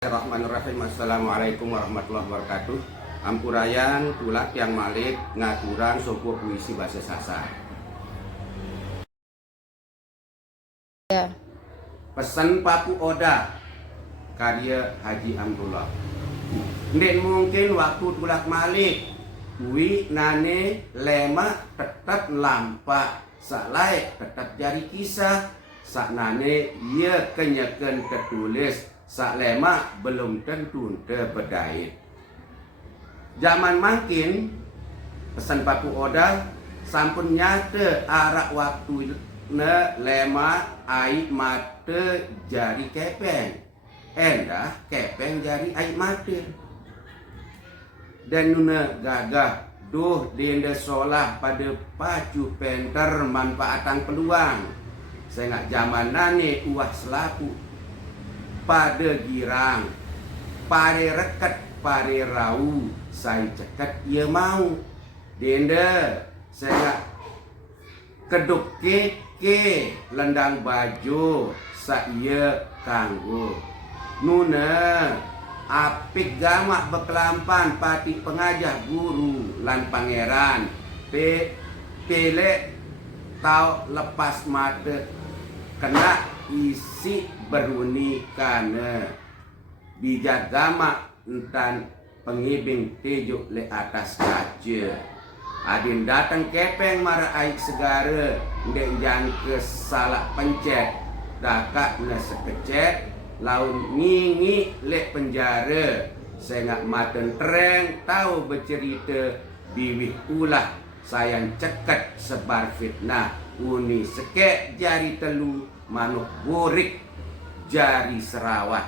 Bismillahirrahmanirrahim. Assalamualaikum warahmatullahi wabarakatuh. Ampurayan tulak yang malik ngaturan sopo puisi bahasa Sasak. Ya. Pesan Papu Oda karya Haji Amrullah. Ndek mungkin waktu tulak malik wi nane lema tetap lampak salai tetap jari kisah sak nane ia kenyeken tertulis sak lema belum tentu terberdaya. Zaman makin pesan Papu Oda sampun nyata arak waktu ne lema air mata jari kepeng endah kepeng jari air mata dan nuna gagah duh denda solah pada pacu penter manfaatan peluang saya nggak zaman nane uah selaku pada girang pare rekat pare rau saya cekat ia mau denda saya keduk ke lendang baju saya kanggo nuna apik gamak bekelampan pati pengajah guru lan pangeran pelek tau lepas mata kena isi beruni kana bijak gamak entan pengibing tejuk le atas kaca adin datang kepeng mara aik segara ndek jan ke salah pencet dakak na sekecet laun ngingi le penjara saya ngak maten tereng tahu bercerita biwih ulah sayang cekat sebar fitnah uni sekek jari telu manuk burik jari serawat.